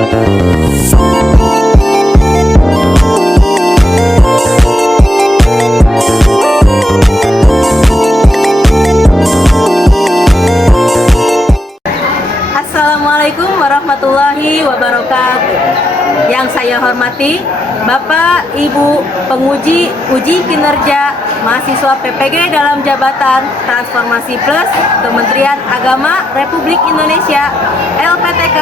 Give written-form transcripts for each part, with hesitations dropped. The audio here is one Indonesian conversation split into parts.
Assalamualaikum warahmatullahi wabarakatuh. Yang saya hormati Bapak Ibu penguji uji kinerja mahasiswa PPG dalam jabatan Transformasi Plus Kementerian Agama Republik Indonesia LPTK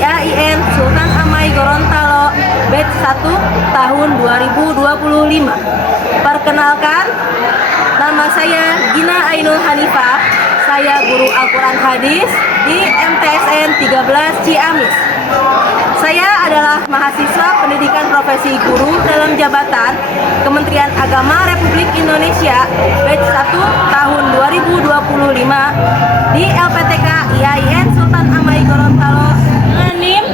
IAIN Sultan Amai Gorontalo Batch 1 tahun 2025. Perkenalkan, nama saya Gina Ainul Hanifah. Saya guru Al-Quran Hadis di MTSN 13 Ciamis. Saya adalah mahasiswa pendidikan profesi guru dalam jabatan Kementerian Agama Republik Indonesia Batch 1 tahun 2025 di LPTK IAIN Sultan Amai Gorontalo dengan NIM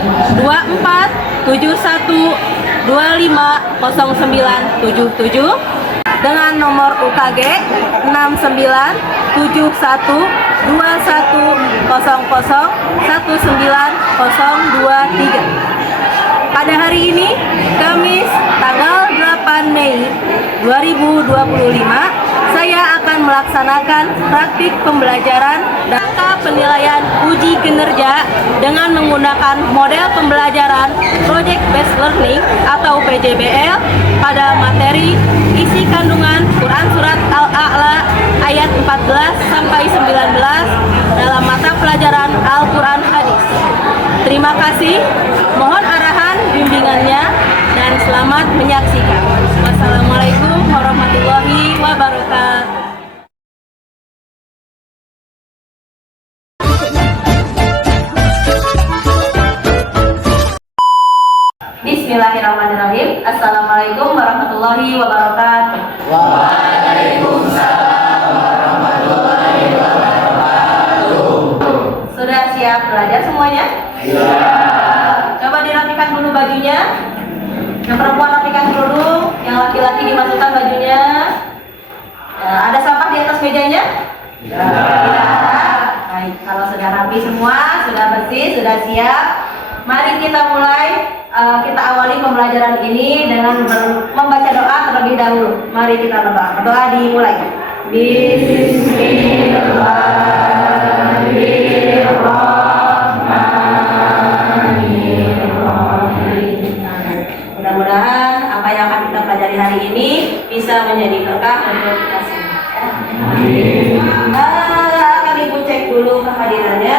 2471250977 dengan nomor UKG 6971001923. Pada hari ini, Kamis tanggal 8 Mei 2025, saya akan melaksanakan praktik pembelajaran dan penilaian uji kinerja dengan menggunakan model pembelajaran Project Based Learning atau PJBL pada materi isi kandungan Quran Surat Al-A'la ayat 14 sampai 19 dalam mata pelajaran Al-Quran Hadis. Terima kasih, mohon arahan bimbingannya dan selamat menyaksikan. Wassalamualaikum warahmatullahi wabarakatuh. Bismillahirrahmanirrahim. Assalamualaikum warahmatullahi wabarakatuh. Waalaikumsalam warahmatullahi wabarakatuh. Sudah siap belajar semuanya? Ya. Coba dirapikan dulu bajunya. Yang perempuan rapikan dulu, yang laki-laki dimasukkan bajunya. Ya, ada sampah di atas mejanya? Ya. Tidak ada. Baik, kalau sudah rapi semua, sudah bersih, sudah siap, mari kita mulai. Kita awali pembelajaran ini dengan membaca doa terlebih dahulu. Mari kita berdoa. Doa dimulai. Bismillahirrahmanirrahim. Mudah-mudahan apa yang akan kita pelajari hari ini bisa menjadi berkah untuk kita semua. Akan Ibu cek dulu kehadirannya.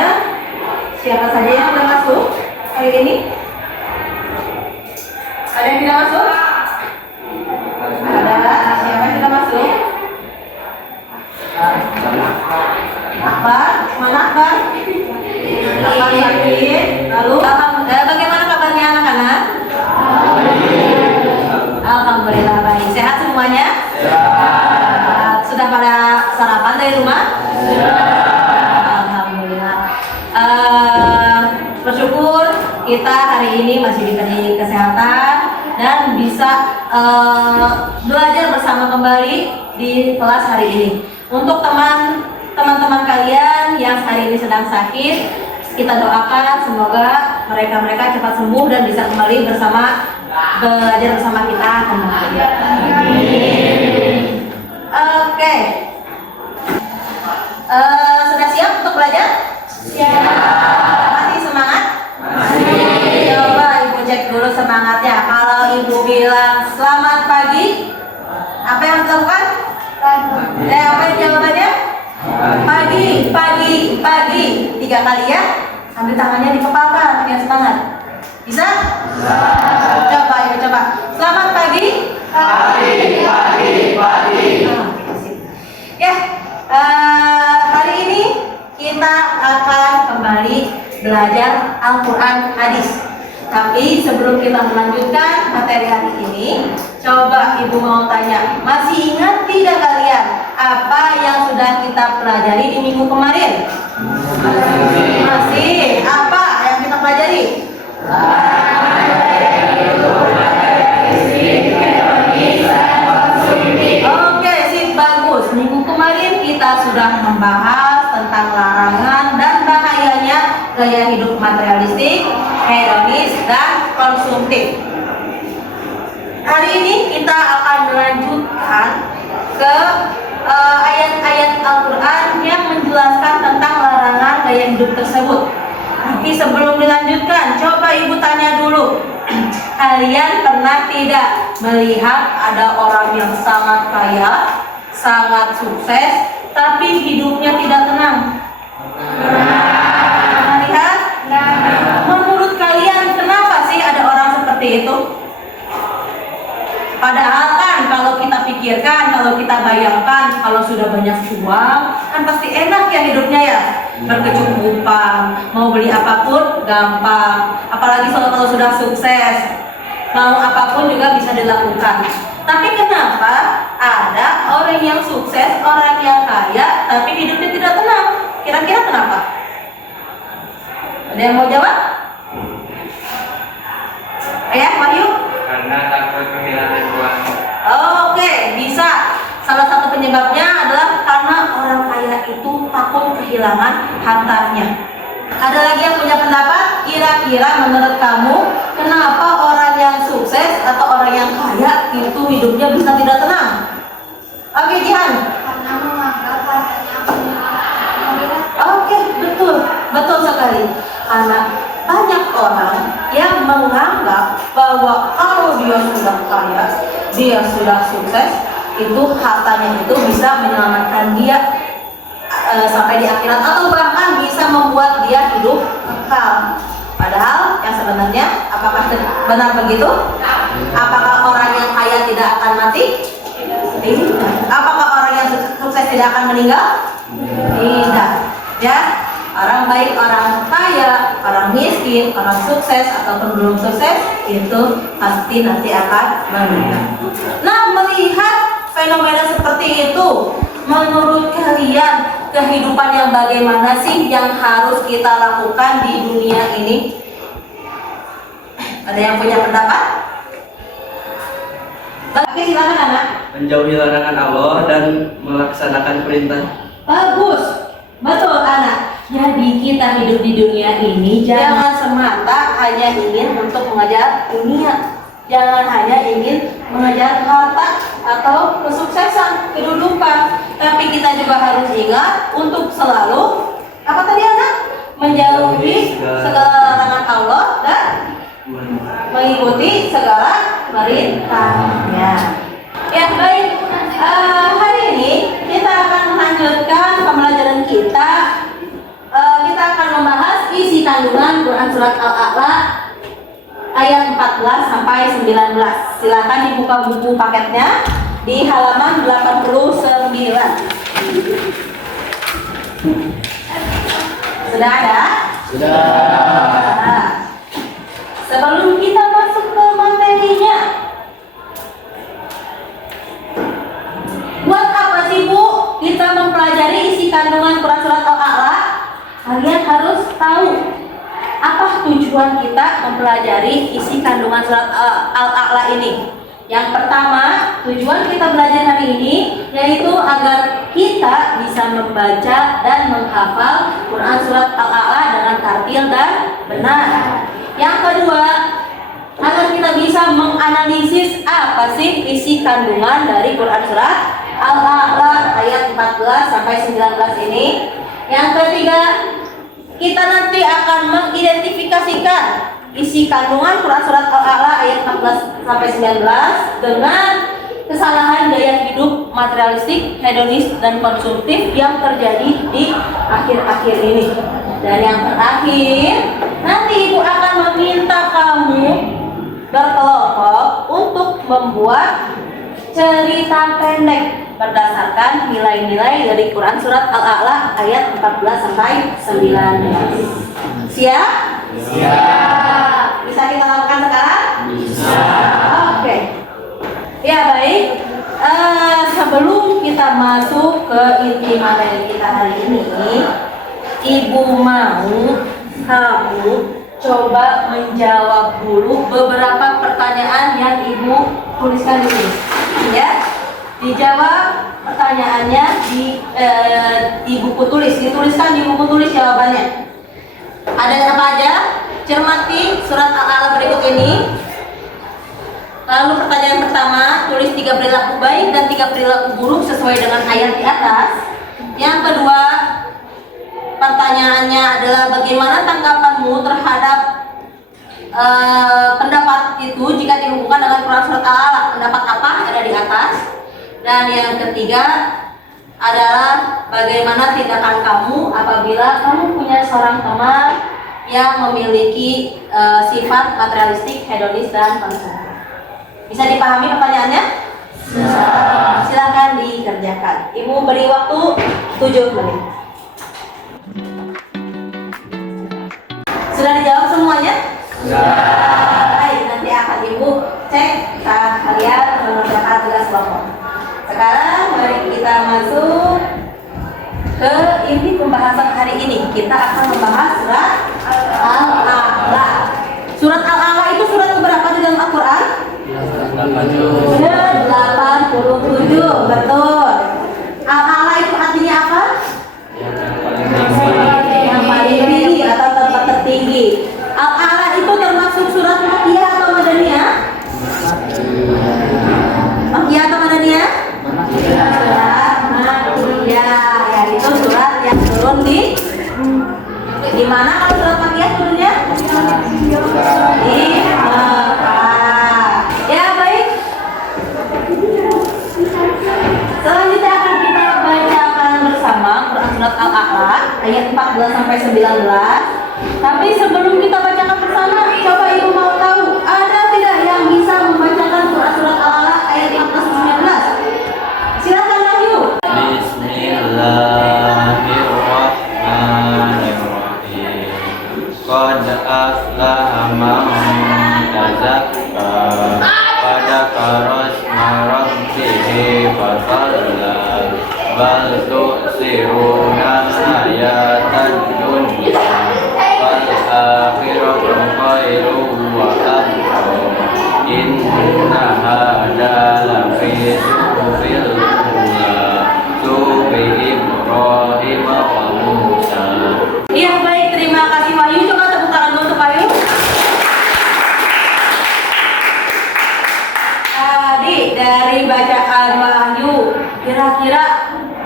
Siapa saja yang sudah masuk hari ini? Ada yang tidak masuk? Ada. Siapa yang tidak masuk? Akbar, mana Akbar? Akbar sakit. Lalu, bagaimana kabarnya anak-anak? Alhamdulillah baik. Sehat semuanya? Sudah pada sarapan dari rumah? Alhamdulillah. Bersyukur kita hari ini masih diberi kesehatan dan bisa belajar bersama kembali di kelas hari ini. Untuk teman-teman kalian yang hari ini sedang sakit, kita doakan semoga mereka cepat sembuh dan bisa kembali belajar bersama kita kembali. Oke. Sudah siap untuk belajar? Siap. Masih semangat? Masih. Coba Ibu cek dulu semangatnya. Kalau Ibu bilang selamat pagi, apa yang dilakukan? Apa jawabannya? Pagi. 3 kali ya. Sambil tangannya dikepalkan dengan semangat. Bisa? Coba Ibu coba. Selamat pagi. Pagi. Ya. Hari ini kita akan kembali belajar Al-Quran Hadis. Tapi sebelum kita melanjutkan materi hari ini, coba Ibu mau tanya, masih ingat tidak kalian apa yang sudah kita pelajari di minggu kemarin? Masih. Apa yang kita pelajari? Oke, sip, bagus. Minggu kemarin kita sudah membahas tentang larangan dan bahayanya gaya hidup material materialistik, hedonis, dan konsumtif. Hari ini kita akan melanjutkan ke ayat-ayat Al-Quran yang menjelaskan tentang larangan gaya hidup tersebut. Tapi sebelum dilanjutkan, coba ibu tanya dulu, kalian pernah tidak melihat ada orang yang sangat kaya, sangat sukses, tapi hidupnya tidak tenang? Pernah lihat? Menurut kalian kenapa sih ada orang seperti itu? Padahal kan kalau kita pikirkan, kalau kita bayangkan, kalau sudah banyak uang, kan pasti enak ya hidupnya ya. Berkecukupan, mau beli apapun gampang. Apalagi kalau sudah sukses, mau apapun juga bisa dilakukan. Tapi kenapa ada orang yang sukses, orang yang kaya, tapi hidupnya tidak tenang? Kira-kira kenapa? Ada yang mau jawab? Ayah, Wahyu? Karena takut kehilangan uang. Oke, bisa. Salah satu penyebabnya adalah karena orang kaya itu takut kehilangan hartanya. Ada lagi yang punya pendapat? Kira-kira menurut kamu, kenapa orang yang sukses atau orang yang kaya itu hidupnya bisa tidak tenang? Oke, Jihan. Karena menganggap hartanya punya kemudian. Oke, betul sekali. Karena banyak orang yang menganggap bahwa kalau dia sudah kaya, dia sudah sukses, itu hartanya itu bisa menyelamatkan dia sampai di akhirat, atau bahkan bisa membuat dia hidup kekal. Padahal yang sebenarnya, apakah benar begitu? Apakah orang yang kaya tidak akan mati? Tidak. Apakah orang yang sukses tidak akan meninggal? Tidak. Ya. Orang baik, orang kaya, orang miskin, orang sukses ataupun belum sukses, itu pasti nanti akan meninggal. Nah, melihat fenomena seperti itu, menurut kalian kehidupan yang bagaimana sih yang harus kita lakukan di dunia ini? Ada yang punya pendapat? Oke, silakan anak. Menjauhi larangan Allah dan melaksanakan perintah. Bagus, betul anak. Jadi kita hidup di dunia ini jangan semata hanya ingin untuk mengejar dunia, jangan hanya ingin mengejar harta atau kesuksesan, kedudukan, tapi kita juga harus ingat untuk selalu apa tadi anak? Menjauhi segala larangan Allah dan mengikuti segala perintahnya. Ya baik, hari ini kita akan melanjutkan pembelajaran kita. Kita akan membahas isi kandungan Quran Surat Al-A'la ayat 14 sampai 19. Silakan dibuka buku paketnya di halaman 89. Sudah ada? Sudah. Nah, sebelum kita masuk ke materinya, buat apa sih Bu kita mempelajari isi kandungan Quran Surat Al-A'la? Kalian harus tahu apa tujuan kita mempelajari isi kandungan surat Al-A'la ini. Yang pertama, tujuan kita belajar hari ini yaitu agar kita bisa membaca dan menghafal Quran surat Al-A'la dengan tartil dan benar. Yang kedua, agar kita bisa menganalisis apa sih isi kandungan dari Quran surat Al-A'la ayat 14 sampai 19 ini. Yang ketiga, kita nanti akan mengidentifikasikan isi kandungan Quran surat Al-A'la ayat 14 sampai 19 dengan kesalahan gaya hidup materialistik, hedonis dan konsumtif yang terjadi di akhir-akhir ini. Dan yang terakhir, nanti ibu akan meminta kamu berkelompok untuk membuat cerita pendek berdasarkan nilai-nilai dari Quran surat Al-A'la ayat 14 sampai 19. Siap? Siap. Bisa kita lakukan sekarang? Bisa. Oke. Ya baik. Sebelum kita masuk ke inti materi kita hari ini, ibu mau kamu coba menjawab dulu beberapa pertanyaan yang ibu tuliskan di sini. Ya, dijawab pertanyaannya di buku tulis, dituliskan di buku tulis jawabannya. Ada apa aja? cermati surat Al-A'la berikut ini. Lalu pertanyaan pertama, tulis 3 perilaku baik dan 3 perilaku buruk sesuai dengan ayat di atas. Yang kedua, pertanyaannya adalah bagaimana tanggapanmu terhadap pendapat itu jika dihubungkan dengan Quran surat Al-A'la? Pendapat apa ada di atas? Dan yang ketiga adalah bagaimana tindakan kamu apabila kamu punya seorang teman yang memiliki sifat materialistik, hedonis, dan konsumtif. Bisa dipahami pertanyaannya? Silakan dikerjakan. Ibu beri waktu 7 menit. Sudah dijawab semuanya? Baik, nanti akan ibu cek saat kalian mengerjakan tugas kelompok. Sekarang mari kita masuk ke inti pembahasan hari ini. Kita akan membahas surat Al-A'la. Surat Al-A'la itu surat keberapa di dalam Al-Quran? 87, betul. Al-A'la itu artinya apa? Yang paling tinggi atau tempat tertinggi. Al-A'la itu termasuk surat Makkiyah atau Madaniyah? Makkiyah atau Madaniyah? Surat Makkiyah. Ya, itu surat yang turun di mana kalau surat Makkiyah turunnya? Di Mekah. Ya, baik. Selanjutnya akan kita bacakan bersama Quran surat Al-A'la ayat 14 sampai 19. Tapi sebelum kita bacakan bersama, coba ibu mau tahu ada tidak yang bisa membacakan Quran surat Al-A'la ayat 14 sampai 19? Silakan Wahyu. Bismillahirrahmanirrahim. Qad aflaha man tazakka wa dzakara isma rabbih fasalla bal tu'siruna hayatan dunya wal akhiratu khairun wa abqa inna hadza lafi suhufil ula suhfi Ibrahim wa Musa. Iya, baik, terima kasih Wahyu. Coba tepuk tangan dulu untuk Wahyu. Tadi dari bacaan Wahyu, kira-kira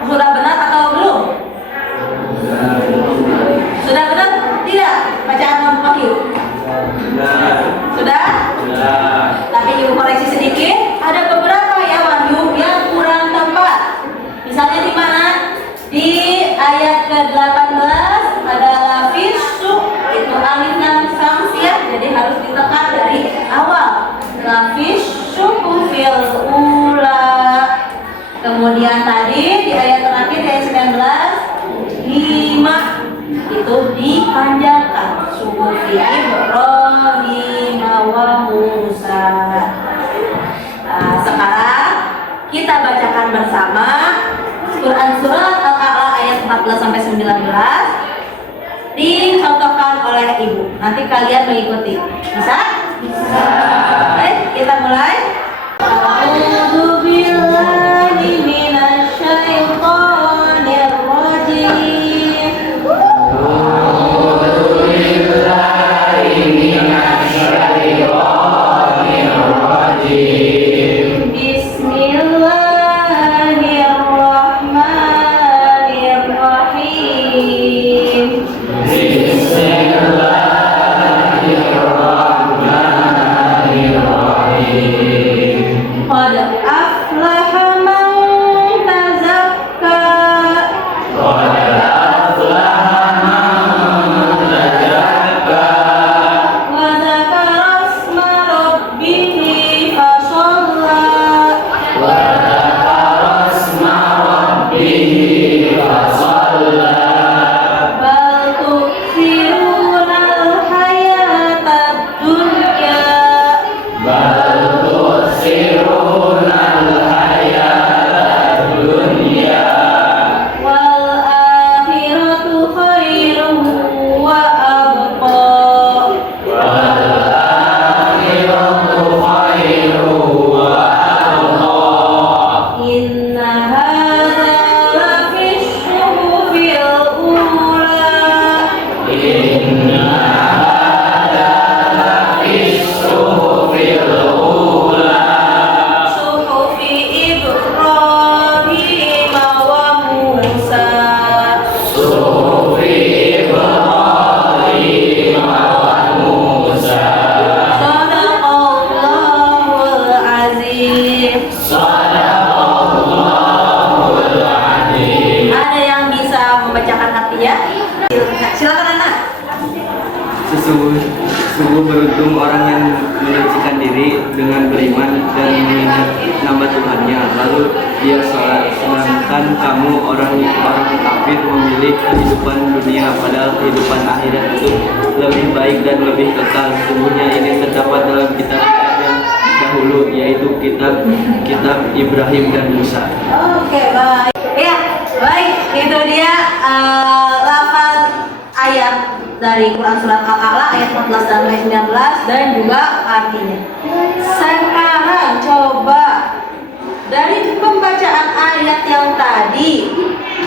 sudah benar atau belum? Sudah benar? Tidak? Bacaan Wahyu? Sudah? Tapi ibu koreksi sedikit. Ada beberapa ya Wahyu yang kurang tepat. Misalnya di mana? Di ayat ke-18 ada lafis su, itu alif lam samsiah, jadi harus ditekan dari awal. Lafis su fil ula. Kemudian tadi di ayat terakhir di ayat 19 5 itu dipanjangkan. Suhufi Ibrahim wa Musa. Nah, sekarang kita bacakan bersama Quran surat Al-A'la ayat 14 sampai 19 dicontohkan oleh ibu. Nanti kalian mengikuti. Bisa? Bisa. Baik, kita mulai. A'udzu billahi minasy syaithanir rajim. A'udzu billahi minasy syaithanir rajim. Bismillahirrahmanirrahim. Sungguh beruntung orang yang menyucikan diri dengan beriman dan mengingat nama Tuhannya, lalu dia sholat. Sedangkan kamu orang kafir memilih kehidupan dunia, padahal kehidupan akhirat itu lebih baik dan lebih kekal. Sungguhnya ini terdapat dalam kitab-kitab yang dahulu, yaitu kitab Ibrahim dan Musa. Oke, baik. Ya, baik. Itu dia lafaz ayat dari Quran Surat Al-A'la ayat 14 sampai 19 dan juga artinya. Sekarang coba dari pembacaan ayat yang tadi,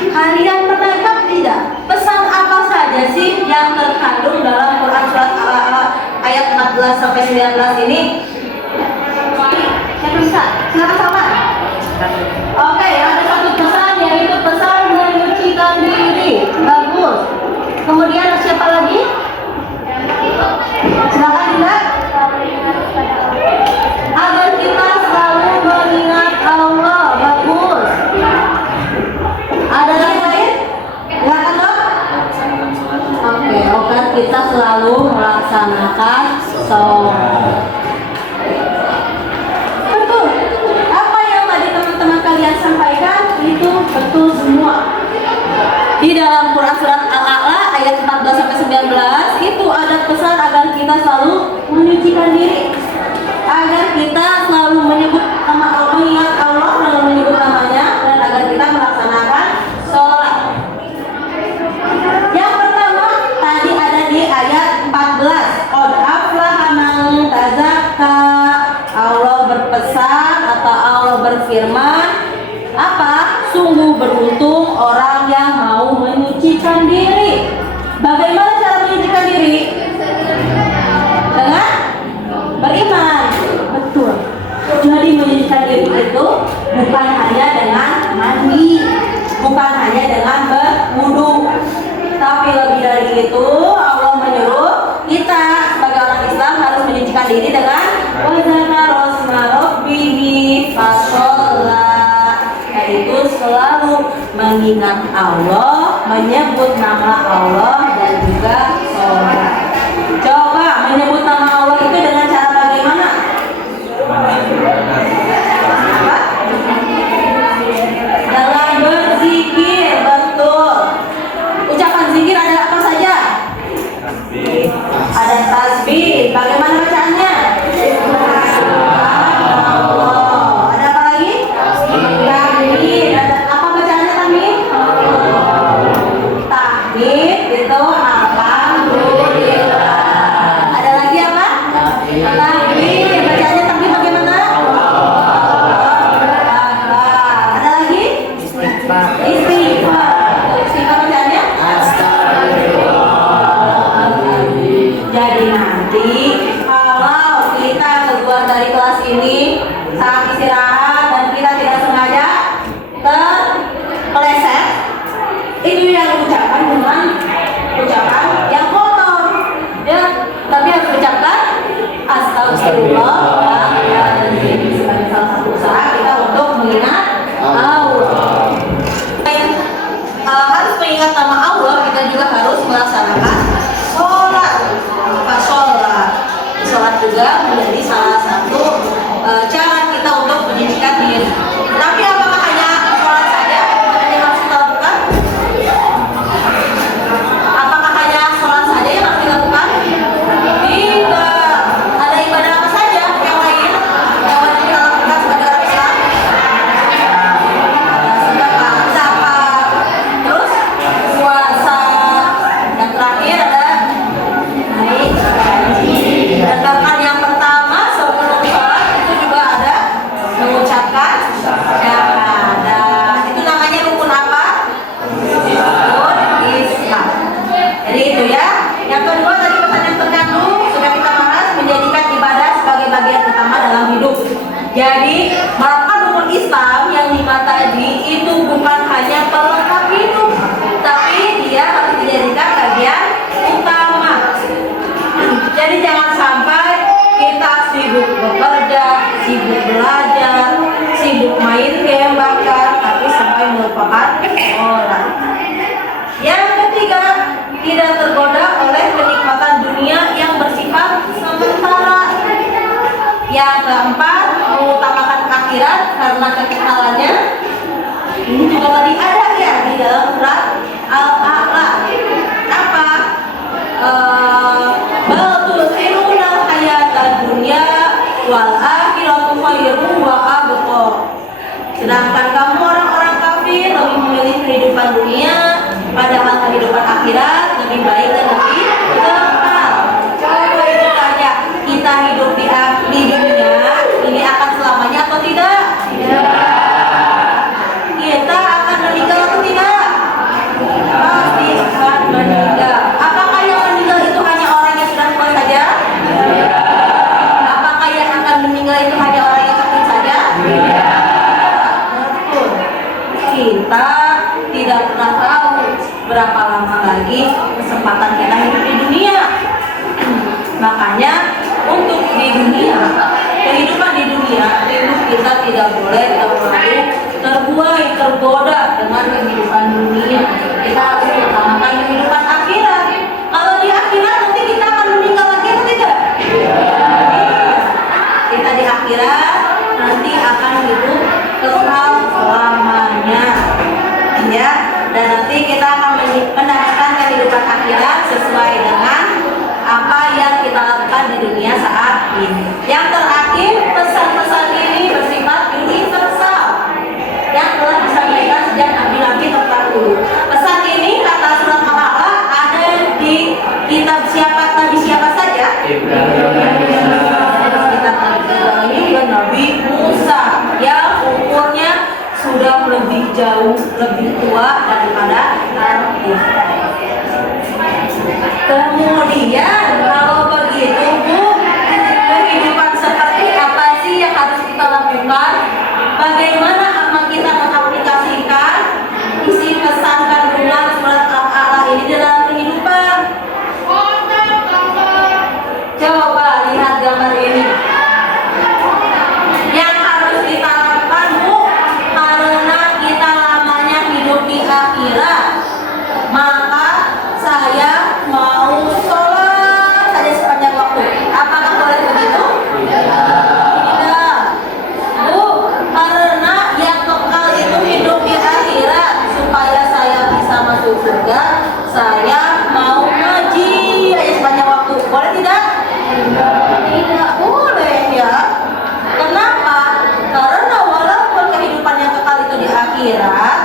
kalian menangkap tidak? Pesan apa saja sih yang terkandung dalam Quran Surat Al-A'la ayat 14 sampai 19 ini? Siapa bisa? Silakan sama. Oke, ada satu pesan, yaitu pesan menyucikan diri. Bagus. Kemudian siapa lagi? Silakan Dinda. Agar kita selalu mengingat Allah. Bagus. Ada lagi lain? Silakan dok. Oke, kita selalu melaksanakan sholat. Betul. Apa yang tadi teman-teman kalian sampaikan itu betul semua. Di dalam Quran Surat Al-A'la ayat 14 sampai 19 itu ada pesan agar kita selalu menyucikan diri, agar kita selalu menyebut nama Allah, mengingat Allah dalam menyebut namanya, dan agar kita melaksanakan sholat. Yang pertama tadi ada di ayat 14, qad aflaha man tazakka. Allah berpesan atau Allah berfirman apa? Sungguh beruntung orang yang mau menyucikan diri. Bagaimana cara menyucikan diri? Dengan beriman. Betul. Jadi menyucikan diri itu bukan hanya dengan mandi, bukan hanya dengan berwudu, tapi lebih dari itu Allah menyuruh kita sebagai orang Islam harus menyucikan diri dengan wazana rosma rabbihi fasolla, yaitu selalu mengingat Allah, menyebut nama Allah, dan juga sholat. Coba menyebut nama Allah itu dengan cara bagaimana? Dalam berzikir, betul. Ucapan zikir ada apa saja? Ada tasbih. Bagaimana bacaannya? Ada apa lagi? Tahmid. Apa bacaannya tahmid? Tahmid itu alhamdulillah. Ada lagi apa? Takbir. Bacaannya takbir bagaimana? Ada lagi? Istighfar. Istighfar bacaannya? Jadi nanti kalau kita keluar dari kelas ini saat istirahat dan kita tidak sengaja terpeleset, ini yang ucapan dengan ucapan yang kotor, ya. Tapi harus ucapkan astagfirullahaladzim sebagai salah satu usaha kita untuk mengingat Allah. Harus mengingat nama Allah, kita juga harus melaksanakan sholat. Sholat juga menjadi salah satu Yang keempat, mengutamakan akhirat karena kekekalannya. Ini juga tadi ada ya di dalam surat Al-A'la. Apa? Bal tusirunal hayatad dunya wal akhiratu khairun wa abqa. Sedangkan kamu orang-orang kafir lebih memilih kehidupan dunia, padahal kehidupan akhirat lebih baik dan lebih kekal. Coba itu tanya, kita hidup di dunia ini akan selamanya atau tidak? Kita akan meninggal atau tidak? Pasti akan meninggal. Apakah yang meninggal itu hanya orang yang sudah tua saja? Apakah yang akan meninggal itu hanya orang yang sakit saja? Betul. Kita tidak pernah tahu berapa lama lagi kesempatan kita hidup di dunia. Makanya untuk di dunia, kehidupan di dunia, hidup kita tidak boleh terbuai, tergoda dengan kehidupan dunia. Kita harus utamakan kehidupan akhirat. Kalau di akhirat nanti kita akan meninggal lagi atau tidak? Kita di akhirat nanti akan hidup kekal selamanya, ya. Dan nanti kita akan mendapatkan kehidupan akhirat sesuai dengan apa yang kita lakukan di dunia saat ini. Yang terakhir, pesan-pesan ini bersifat universal yang telah disampaikan sejak nabi-nabi terdahulu. Pesan ini kata surat Al-A'la ada di kitab nabi siapa saja? Kitab Nabi Ibrahim dan Nabi Musa yang umurnya sudah lebih jauh, lebih tua daripada Nabi. Kemudian kalau begitu Bu, kehidupan seperti apa sih yang harus kita lakukan? Bagaimana amal kita mengaplikasikan isi pesan kandungan surat Al-A'la ini dalam kehidupan? Coba lihat gambar ini. Yang harus kita lakukan Bu, karena kita lamanya hidup di akhirat, maka saya mau sholat saja sepanjang waktu. Apakah boleh begitu? Tidak. Bu, karena yang kekal itu hidup di akhirat, supaya saya bisa masuk surga, saya mau ngaji aja sepanjang waktu. Boleh tidak? Tidak boleh ya. Kenapa? Karena walaupun kehidupan yang kekal itu di akhirat,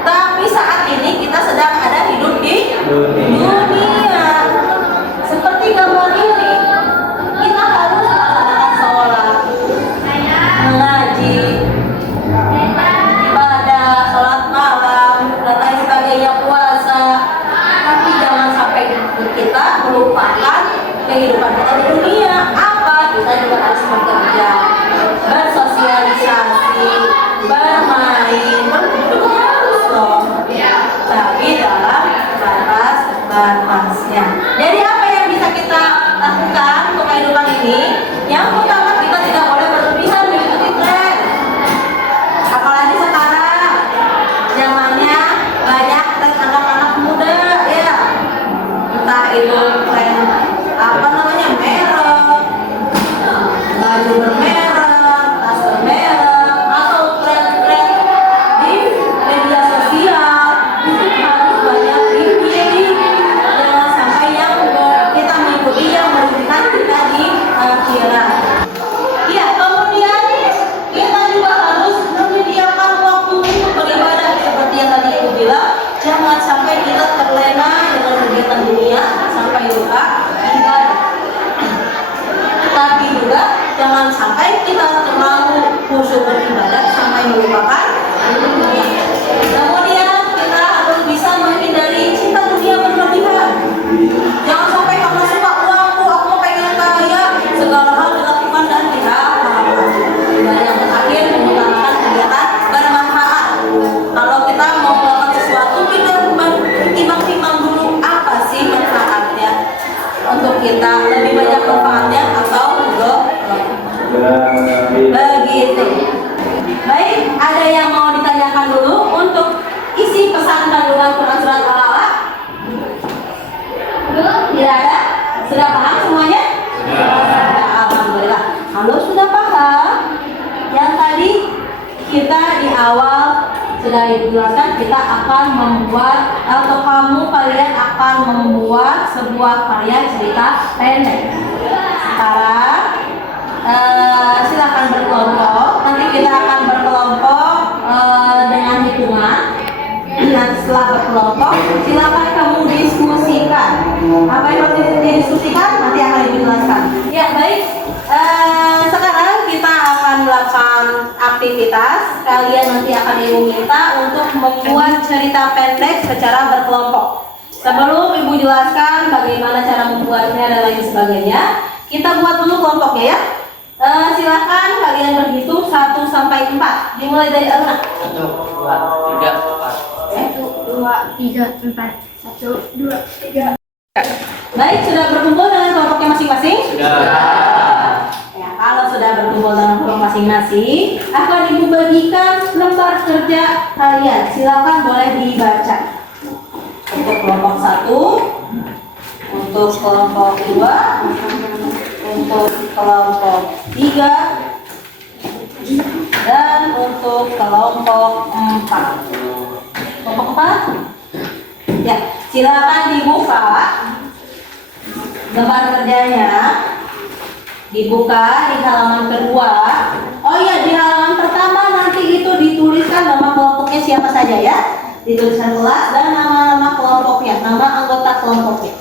tapi saat ini kita sedang ada hidup di dunia. Seperti gambar ini, kita harus melaksanakan sholat, mengaji, ibadah, sholat malam, dan lain sebagainya, puasa. Tapi jangan sampai kita melupakan kehidupan kita di dunia. Apa? Kita juga harus bekerja, bersosialisasi, bermain, juga harus dong. Tapi dalam batas-batasnya. Jadi apa yang bisa kita lakukan untuk kehidupan ini? Yang pertama, kita tidak boleh berlebihan mengikuti tren. Apalagi sekarang zamannya banyak tren anak-anak muda ya. Entah itu tren apa namanya, merek, baju bermerek, tas bermerek, atau tren-tren di media sosial. Itu harus banyak dipilih. Jangan sampai yang kita mengikuti yang merugikan kita di akhirat. Ya, kemudian kita juga harus menyediakan waktu untuk beribadah seperti yang tadi Ibu bilang. Jangan sampai kita terlena dengan kegiatan dunia sampai lupa ibadah. Tapi juga jangan sampai kita terlalu khusyuk beribadah sampai melupakan dunia. Kemudian kita harus bisa menghindari cinta dunia berlebihan. Jangan sampai karena suka uangku, aku pengen kaya, segala hal dilakukan dan tidak apa-apa. Dan yang terakhir, mengutamakan kegiatan bermanfaat. Kalau kita mau melakukan sesuatu, kita timbang-timbang dulu apa sih manfaatnya untuk kita, lebih banyak manfaatnya atau enggak. Begitu. Baik, ada yang mau ditanyakan dulu untuk isi pesan kandungan Quran surat Al-A'la? Belum? Tidak ada? Sudah paham semuanya? Sudah. Alhamdulillah. Kalau sudah paham, sudah Ibu jelaskan, kita akan membuat atau kalian akan membuat sebuah karya cerita pendek. Sekarang silakan berkelompok. Nanti kita akan berkelompok dengan hitungan. Nanti setelah berkelompok, silakan kamu diskusikan. Apa yang harus didiskusikan nanti akan Ibu jelaskan. Ya baik. Sekarang kita akan melakukan aktivitas. Kalian nanti akan Ibu minta untuk membuat cerita pendek secara berkelompok. Sebelum Ibu jelaskan bagaimana cara membuatnya dan lain sebagainya, kita buat dulu kelompoknya ya. Silakan kalian berhitung 1 sampai 4. Dimulai dari Aruna. 1, 2, 3, 4. 1, 2, 3, 4. 1, 2, 3. Baik, sudah berkumpul dengan kelompoknya masing-masing? Sudah. Ya, kalau sudah berkumpul dengan kelompok masing-masing, akan Ibu bagikan lembar kerja kalian. Silakan boleh dibaca. Untuk kelompok 1, untuk kelompok 2, untuk kelompok 3, dan untuk kelompok 4. Kelompok 4? Ya, silakan dibuka lembar kerjanya. Dibuka di halaman kedua. Oh iya, di halaman pertama nanti itu dituliskan nama kelompoknya siapa saja ya. Dituliskan pula dan nama-nama kelompoknya, nama anggota kelompoknya.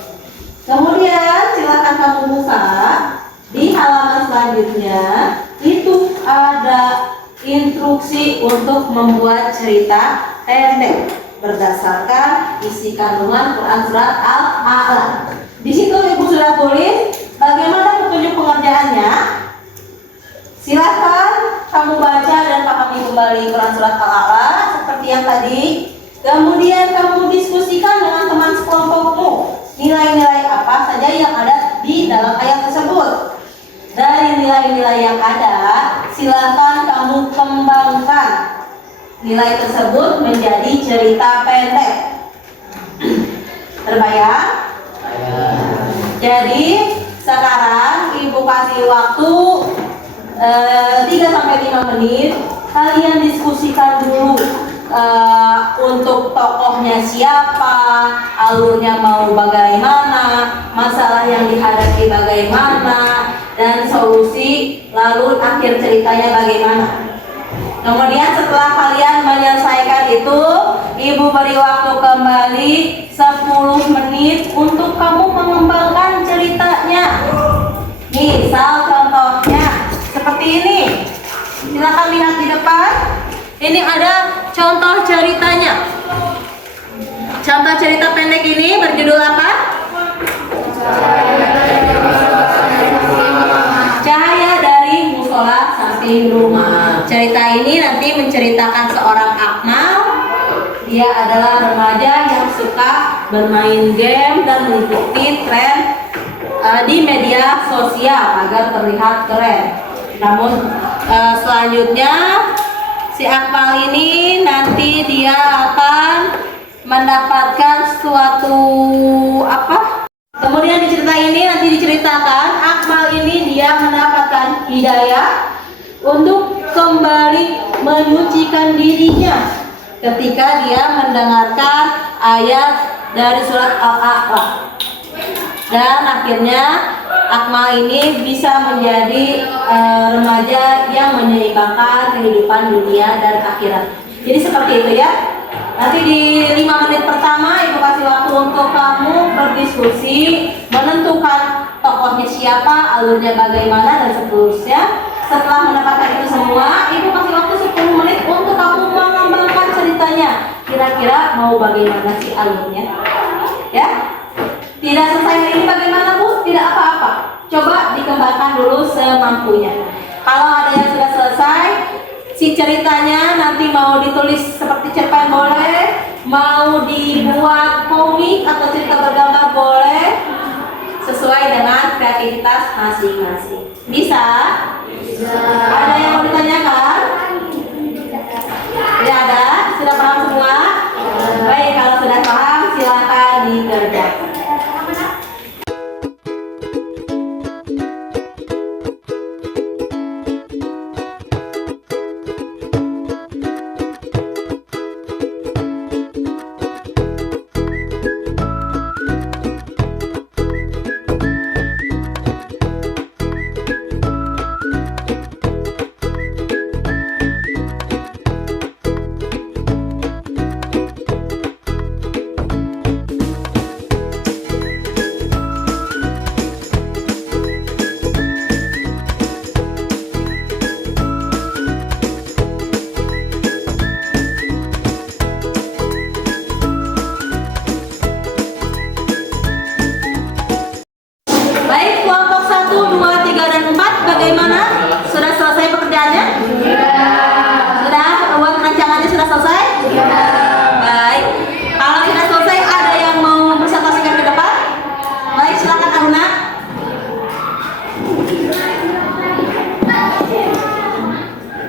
Kemudian silakan kamu buka di halaman selanjutnya. Itu ada instruksi untuk membuat cerita pendek berdasarkan isi kandungan Quran surat Al-A'la. Di situ Ibu sudah tulis bagaimana petunjuk pengerjaannya. Silakan kamu baca dan pahami kembali Quran surat Al-A'la seperti yang tadi. Kemudian kamu diskusikan dengan teman sekelompokmu nilai-nilai apa saja yang ada di dalam ayat tersebut. Dari nilai-nilai yang ada, silakan kamu kembangkan nilai tersebut menjadi cerita pendek. Terbayang? Jadi sekarang Ibu kasih waktu 3-5 menit. Kalian diskusikan dulu untuk tokohnya siapa, alurnya mau bagaimana, masalah yang dihadapi bagaimana, dan solusi, lalu akhir ceritanya bagaimana. Kemudian setelah kalian menyelesaikan itu, Ibu beri waktu kembali 10 menit untuk kamu mengembangkan ceritanya. Misal contohnya seperti ini. Silakan lihat di depan. Ini ada contoh ceritanya. Contoh cerita pendek ini berjudul apa? Cahaya dari musola samping rumah. Cerita ini nanti menceritakan seorang Akmal. Dia adalah remaja yang suka bermain game dan mengikuti tren di media sosial agar terlihat keren. Namun selanjutnya si Akmal ini nanti dia akan mendapatkan suatu apa? Kemudian di cerita ini nanti diceritakan Akmal ini dia mendapatkan hidayah untuk kembali menyucikan dirinya ketika dia mendengarkan ayat dari surat Al-A'la. Dan akhirnya Akmal ini bisa menjadi remaja yang menyeimbangkan kehidupan dunia dan akhirat. Jadi seperti itu ya. Nanti di 5 menit pertama Ibu kasih waktu untuk kamu berdiskusi, menentukan tokohnya siapa, alurnya bagaimana, dan seterusnya. Setelah mendapatkan itu semua, Ibu kasih waktu 10 menit untuk kamu mengembangkan ceritanya. Kira-kira mau bagaimana sih alurnya? Ya? Tidak selesai hari ini bagaimana Bu? Tidak apa-apa. Coba dikembangkan dulu semampunya. Kalau ada yang sudah selesai, si ceritanya nanti mau ditulis seperti cerpen boleh, mau dibuat komik atau cerita bergambar boleh, sesuai dengan kreativitas masing-masing. Bisa? Bisa. Ada yang mau ditanyakan? Tidak ada? Sudah paham semua? Baik, kalau sudah paham silakan dikerjakan.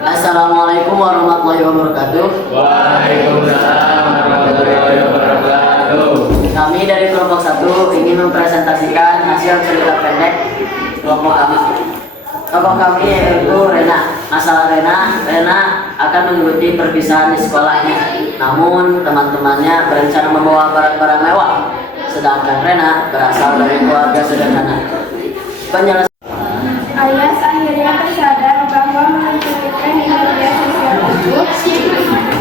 Assalamualaikum warahmatullahi wabarakatuh. Waalaikumsalam warahmatullahi wabarakatuh. Kami dari kelompok 1 ingin mempresentasikan hasil cerita pendek kelompok kami. Tokoh kami yaitu Rena. Masalah Rena akan mengikuti perpisahan di sekolahnya. Namun teman-temannya berencana membawa barang-barang mewah, sedangkan Rena berasal dari keluarga sederhana. Penjelasan. Ayas akhirnya tersadar bahwa mencuitkan di media sosial itu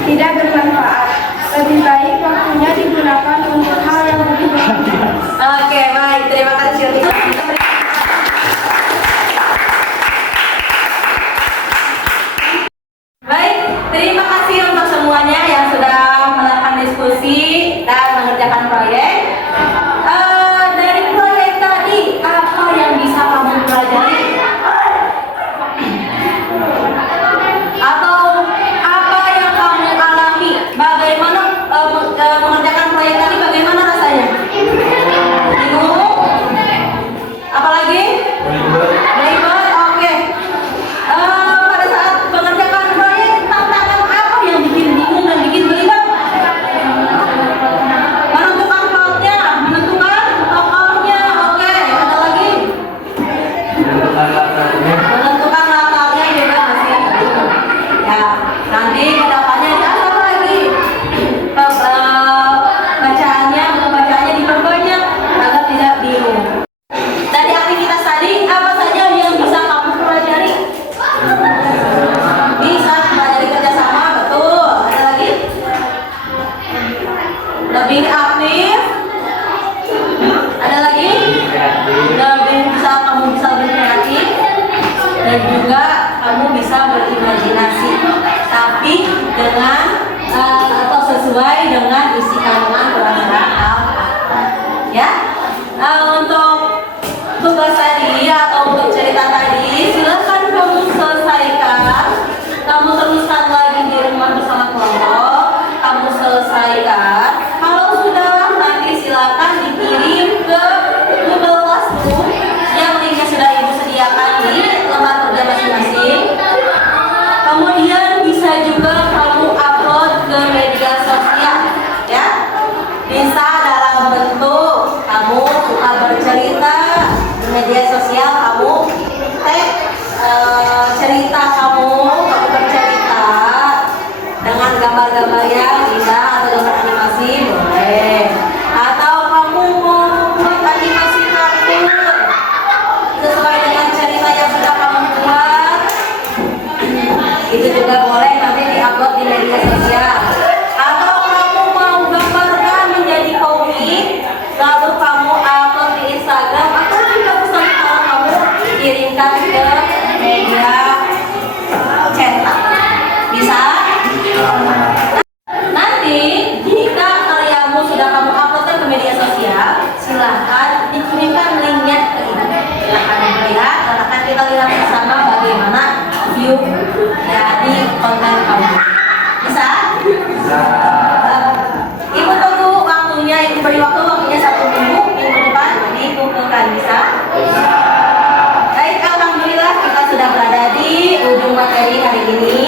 tidak bermanfaat. Lebih baik waktunya digunakan untuk hal yang lebih bermanfaat. Oke, baik. Terima kasih. Baik, terima kasih untuk semuanya yang sudah melakukan diskusi dan mengerjakan proyek. Dari proyek tadi, apa yang bisa kamu pelajari? Atau apa yang kamu alami? Bagaimana mengerjakan proyek tadi? Bagaimana rasanya? Bingung? Apalagi? Ribet. Oke. Pada saat mengerjakan proyek, tantangan apa yang bikin bingung dan bikin belibet? Menentukan plotnya, menentukan tokohnya. Oke. Ada lagi? Menentukan latarnya juga masih. Ya, nanti kedepannya apa lagi? Bacaannya, buku bacaannya diperbanyak agar tidak bingung. Dari aktivitas tadi, apa saja yang bisa kamu pelajari? Bisa pelajari kerjasama, betul. Ada lagi? Lebih aktif. Ada lagi? Lebih bisa kamu bisa berkreatif dan juga kamu bisa berimajinasi, tapi dengan atau sesuai dengan isi kandungan perasaan apa, ya. Untuk tugas tadi atau untuk cerita tadi, silakan kamu selesaikan. Kamu teruskan lagi di rumah bersama kelompok. Kamu selesaikan. Kalau sudah, nanti silakan dikirim ke Google Classroom yang linknya sudah ibu sediakan di lembar kerja masing-masing. Kemudian bisa juga kamu upload ke media sosial, ya. Bisa dalam bentuk kamu suka bercerita di media sosial, kamu tag cerita kamu bercerita dengan gambar-gambar yang indah atau gambar animasi boleh, atau kamu mau membuat animasi kartun sesuai dengan cerita yang sudah kamu buat, itu juga boleh nanti diupload di media sosial. Atau kamu mau gambarkan menjadi komik, lalu kamu upload di Instagram, atau juga pesan kalau kamu kirimkan ke media cetak, bisa. Nanti jika karyamu sudah kamu uploadkan ke media sosial, silahkan dikirimkan linknya ke ibu. Silahkan melihat dan akan kita lihat bersama bagaimana view dari konten kamu. Bisa? Ibu tunggu waktunya, ibu beri waktunya 1 minggu depan dikumpulkan, bisa? Baik, alhamdulillah kita sudah berada di ujung materi hari ini.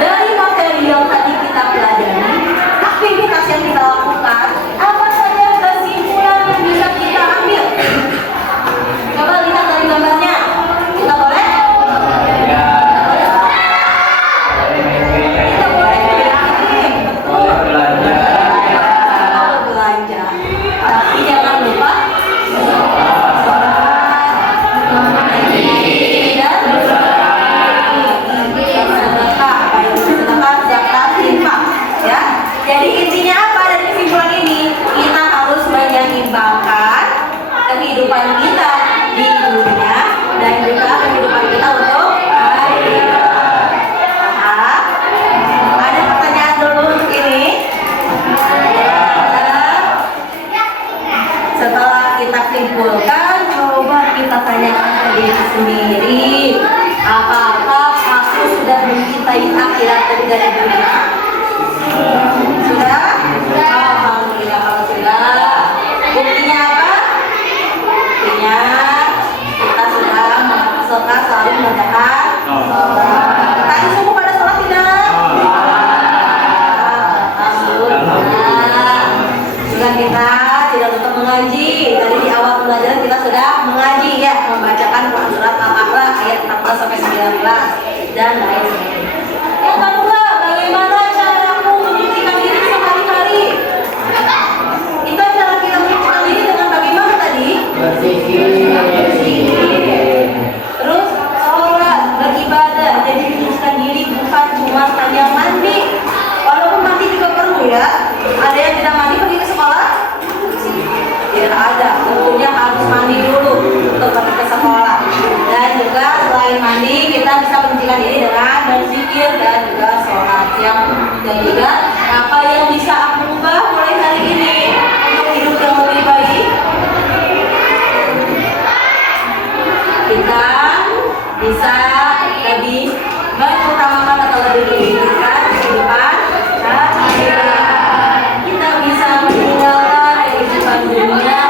Dari materi yang tadi kita pelajari, aktivitas yang kita lakukan, apa saja kesimpulan yang bisa kita ambil? Coba lihat dari gambarnya. Kita boleh? Kita boleh belanja. Tapi jangan lupa jadi intinya apa dari kesimpulan ini? Kita harus menyeimbangkan kehidupan kita di dunia dan juga kehidupan kita untuk akhirat. Ada pertanyaan dulu untuk ini? Setelah kita simpulkan, coba kita tanyakan ke diri sendiri, apakah aku sudah mencintai akhirat lebih dari dunia? Sudah? Alhamdulillah kalau sudah. Buktinya apa? Buktinya kita sudah zikir dan juga sholat yang juga apa yang bisa aku ubah mulai hari ini untuk hidup yang lebih baik. Kita bisa lebih mengutamakan atau lebih menginginkan kehidupan akhirat. Kita bisa meninggalkan kehidupan dunia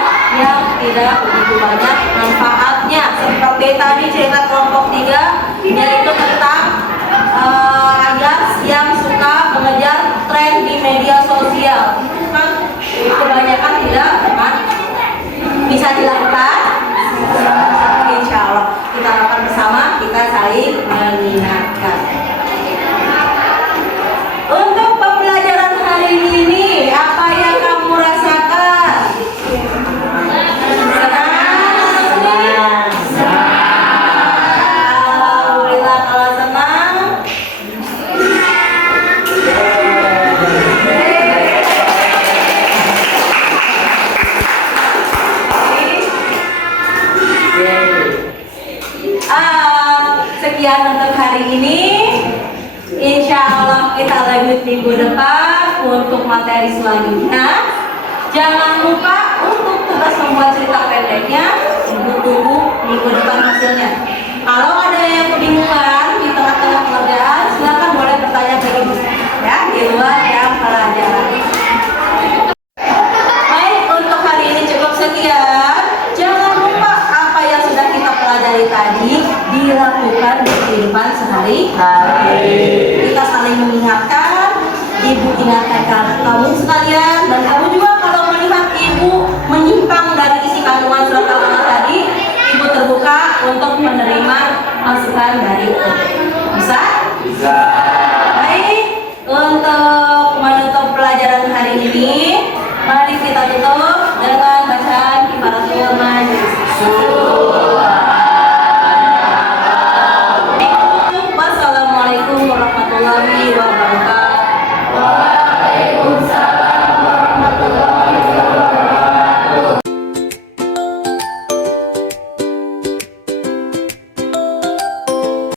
yang tidak begitu banyak manfaatnya. Seperti tadi cerita kelompok 3, yaitu tentang ayat yang suka mengejar tren di media sosial. Itu kan kebanyakan tidak bisa dilakukan. Insya Allah kita lakukan bersama, kita saling mengingatkan. Untuk pembelajaran hari ini, apa yang kamu rasakan? Alhamdulillah kalau senang. Sekian untuk hari ini. Insya Allah kita lanjut minggu depan untuk materi selanjutnya. Jangan lupa untuk tugas membuat cerita pendeknya. Tunggu minggu depan hasilnya. Kalau ada yang kebingungan di tengah-tengah pengerjaan, silakan boleh bertanya ke ibu ya di luar jam pelajaran. Baik, untuk hari ini cukup sekian. Jangan lupa apa yang sudah kita pelajari tadi dilakukan di kehidupan sehari-hari. Kita saling mengingatkan, ibu ingatkan kamu sekalian, dan kamu juga kalau melihat ibu menyimpang dari isi kandungan surat Al-Baqarah tadi, ibu terbuka untuk menerima masukan dari ibu. Bisa? Bisa. Baik, untuk menutup pelajaran hari ini, mari kita tutup